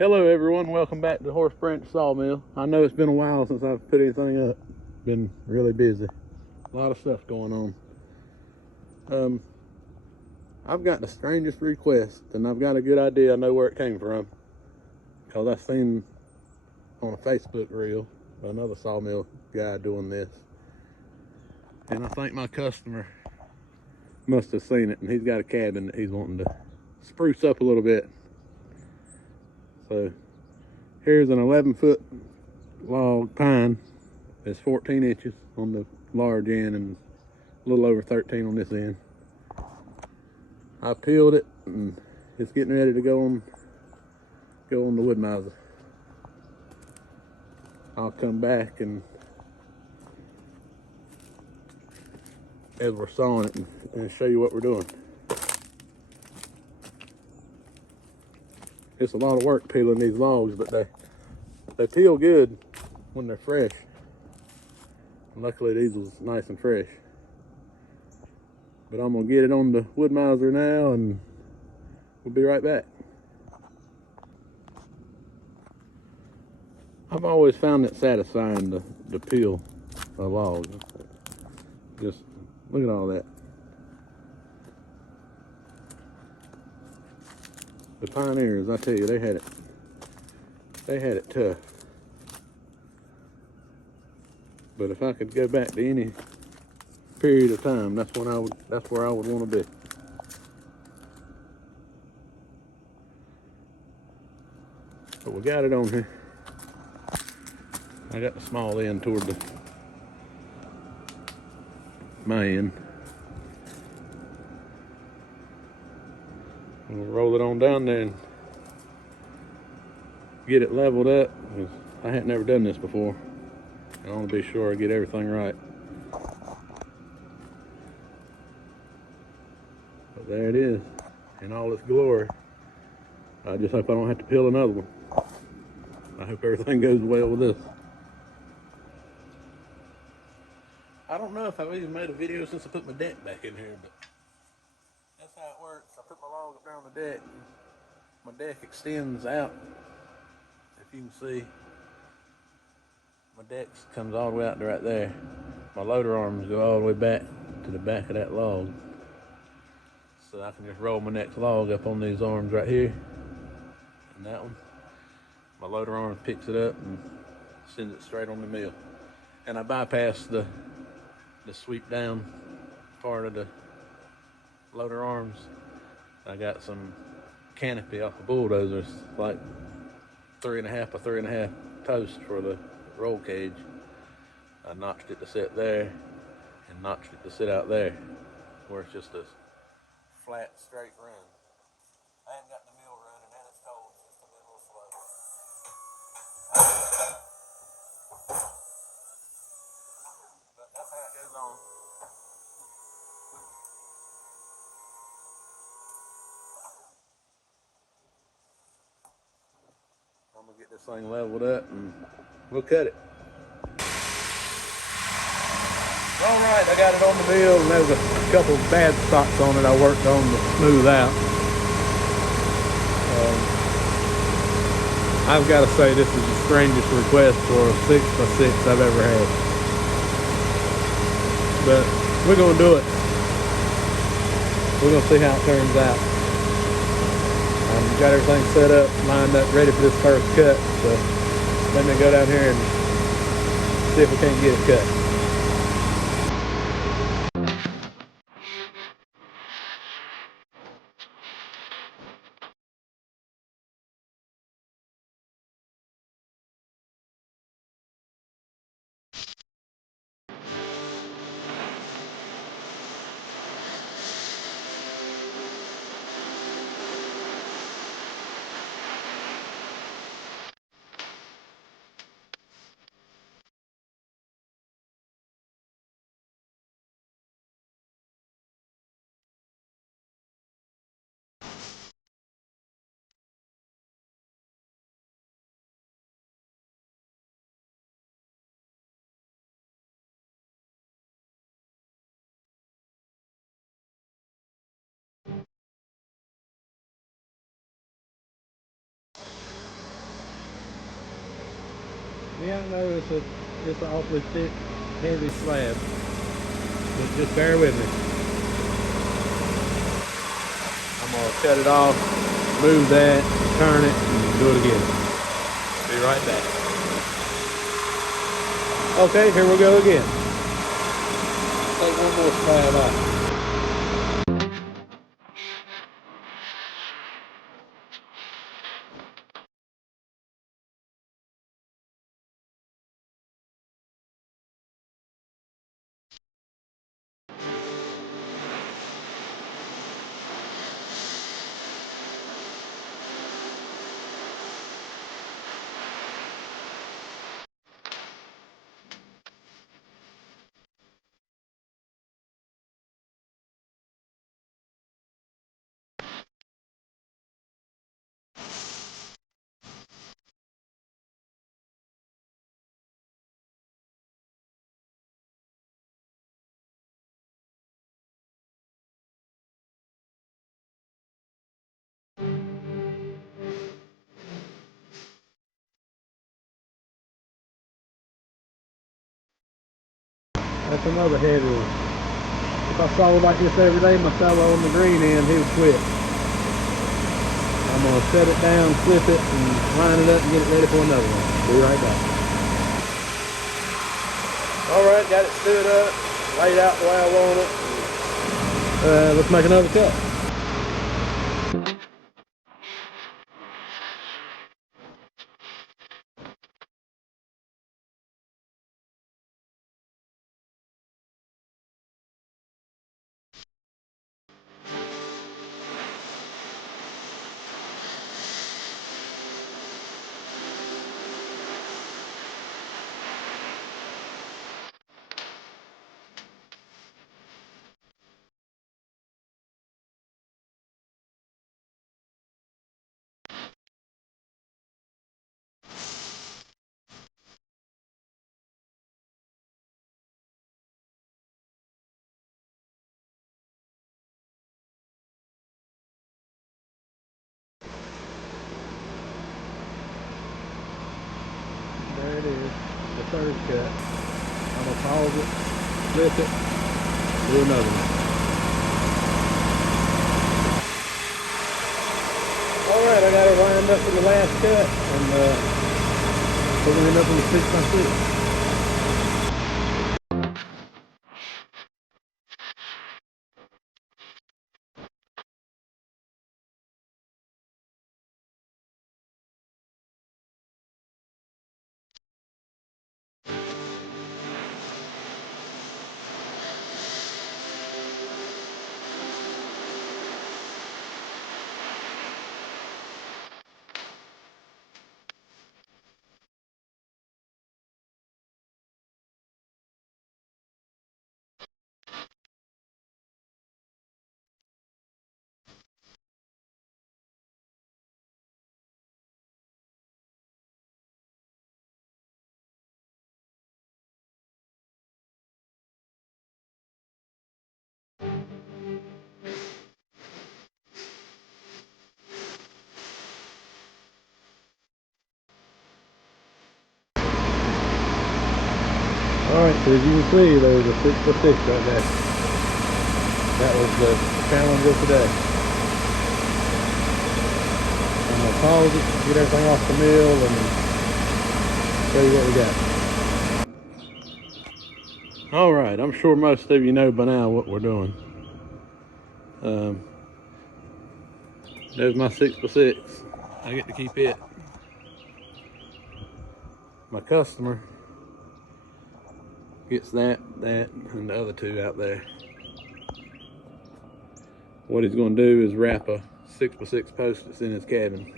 Hello everyone, welcome back to Horse Branch Sawmill. I know it's been a while since I've put anything up. Been really busy. A lot of stuff going on. I've got the strangest request, and I've got a good idea. I know where it came from, because I've seen on a Facebook reel another sawmill guy doing this, and I think my customer must have seen it, and he's got a cabin that he's wanting to spruce up a little bit. So here's an 11-foot log pine. It's 14 inches on the large end and a little over 13 on this end. I peeled it and it's getting ready to go on the wood miser. I'll come back and as we're sawing it and show you what we're doing. It's a lot of work peeling these logs, but they peel good when they're fresh. And luckily these was nice and fresh. But I'm gonna get it on the wood miser now and we'll be right back. I've always found it satisfying to peel a log. Just look at all that. The pioneers, I tell you, they had it tough. But if I could go back to any period of time, that's where I would want to be. But we got it on here. I got the small end toward my end. We'll roll it on down there and get it leveled up. I hadn't never done this before. I want to be sure I get everything right. But there it is, in all its glory. I just hope I don't have to peel another one. I hope everything goes well with this. I don't know if I've even made a video since I put my deck back in here, but that's how it works. I put my log up there on the deck. My deck extends out. If you can see, my deck comes all the way out to right there. My loader arms go all the way back to the back of that log. So I can just roll my next log up on these arms right here. And that one. My loader arm picks it up and sends it straight on the mill. And I bypass the sweep down part of the loader arms. I got some canopy off the bulldozers, like 3.5 by 3.5 posts for the roll cage. I notched it to sit there and notched it to sit out there, where it's just a flat, straight run. I haven't got the mill running and it's cold, so it's gonna be a little slow. But that's how it goes on. I'm gonna get this thing leveled up and we'll cut it. All right, I got it on the mill, and there's a couple of bad spots on it I worked on to smooth out. I've got to say this is the strangest request for a 6x6 I've ever had. But we're gonna do it. We're gonna see how it turns out. Got everything set up, lined up, ready for this first cut. So let me go down here and see if we can't get it cut. Yeah, I know it's an awfully thick, heavy slab, but just bear with me. I'm gonna cut it off, move that, turn it, and do it again. Be right back. Okay, here we go again. Take one more slab out. That's another heavy one. If I saw like this every day, my fellow on the green end, he would quit. I'm gonna set it down, flip it, and line it up and get it ready for another one. Be right back. All right, got it stood up, laid out the way I want it. Let's make another cut. There it is, the third cut. I'm gonna pause it, flip it, do another one. All right, I got it lined up for the last cut, and we're gonna end up in the 6x6. All right, so as you can see, there's a 6x6 right there. That was the challenge of today. I'm gonna pause it, get everything off the mill, and show you what we got. All right, I'm sure most of you know by now what we're doing. There's my 6x6. I get to keep it. My customer gets that, and the other two out there. What he's gonna do is wrap a 6x6 post that's in his cabin.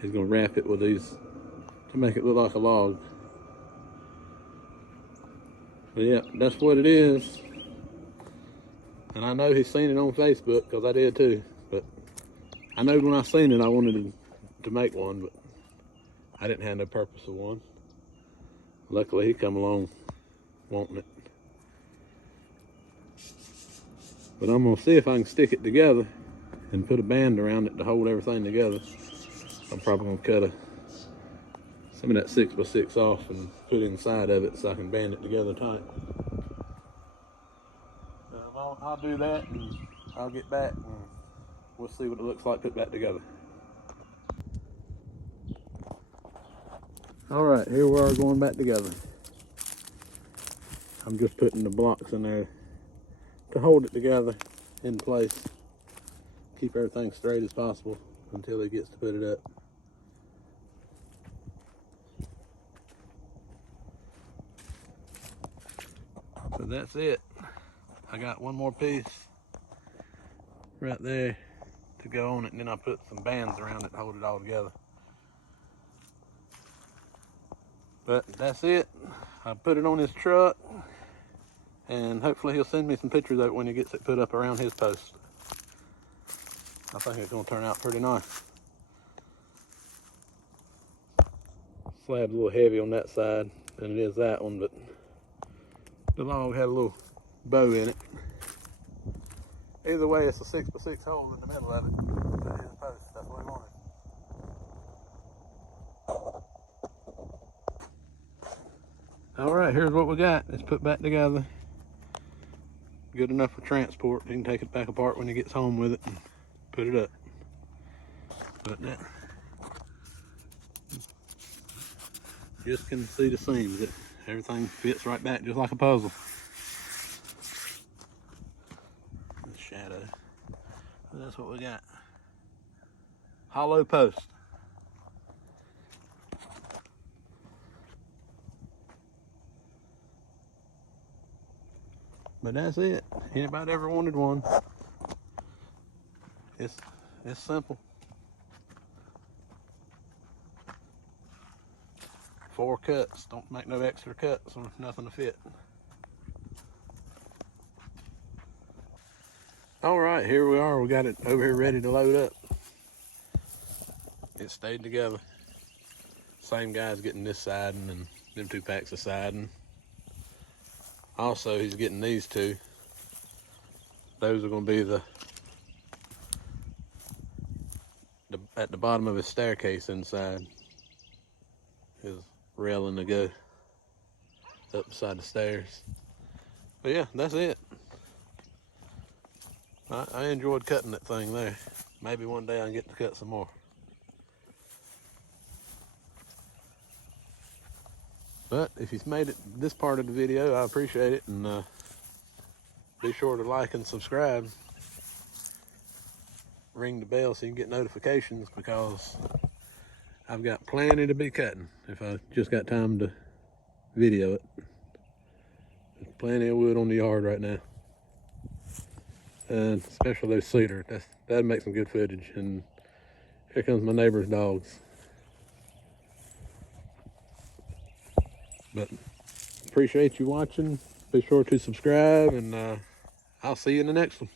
He's gonna wrap it with these to make it look like a log. But yeah, that's what it is. And I know he's seen it on Facebook, because I did too. But I know when I seen it, I wanted to make one, but I didn't have no purpose of one. Luckily, he come along wanting it. But I'm gonna see if I can stick it together and put a band around it to hold everything together. I'm probably gonna cut a some of that 6x6 off and put inside of it so I can band it together tight. I'll do that and I'll get back and we'll see what it looks like put back together. All right, here we are going back together. I'm just putting the blocks in there to hold it together in place. Keep everything straight as possible until he gets to put it up. So that's it. I got one more piece right there to go on it, and then I put some bands around it to hold it all together. But that's it. I put it on his truck, and hopefully he'll send me some pictures of it when he gets it put up around his post. I think it's gonna turn out pretty nice. Slab's a little heavy on that side than it is that one, but the log had a little bow in it. Either way, it's a 6x6 hole in the middle of it. Put his post, that's what he wanted. All right, here's what we got. It's put back together. Good enough for transport. He can take it back apart when he gets home with it and put it up. But that, just can see the seams. That everything fits right back just like a puzzle. The shadow. But that's what we got. Hollow post. But that's it. Anybody ever wanted one? It's simple. 4 cuts. Don't make no extra cuts or nothing to fit. All right, here we are. We got it over here ready to load up. It stayed together. Same guy's getting this siding and them 2 packs of siding. Also, he's getting these 2. Those are going to be at the bottom of his staircase inside. His railing to go up beside the stairs. But yeah, that's it. I enjoyed cutting that thing there. Maybe one day I can get to cut some more. But if you've made it this part of the video, I appreciate it, and be sure to like and subscribe. Ring the bell so you can get notifications, because I've got plenty to be cutting if I just got time to video it. There's plenty of wood on the yard right now, and especially those cedar. That'd make some good footage. And here comes my neighbor's dogs. But appreciate you watching. Be sure to subscribe, and I'll see you in the next one.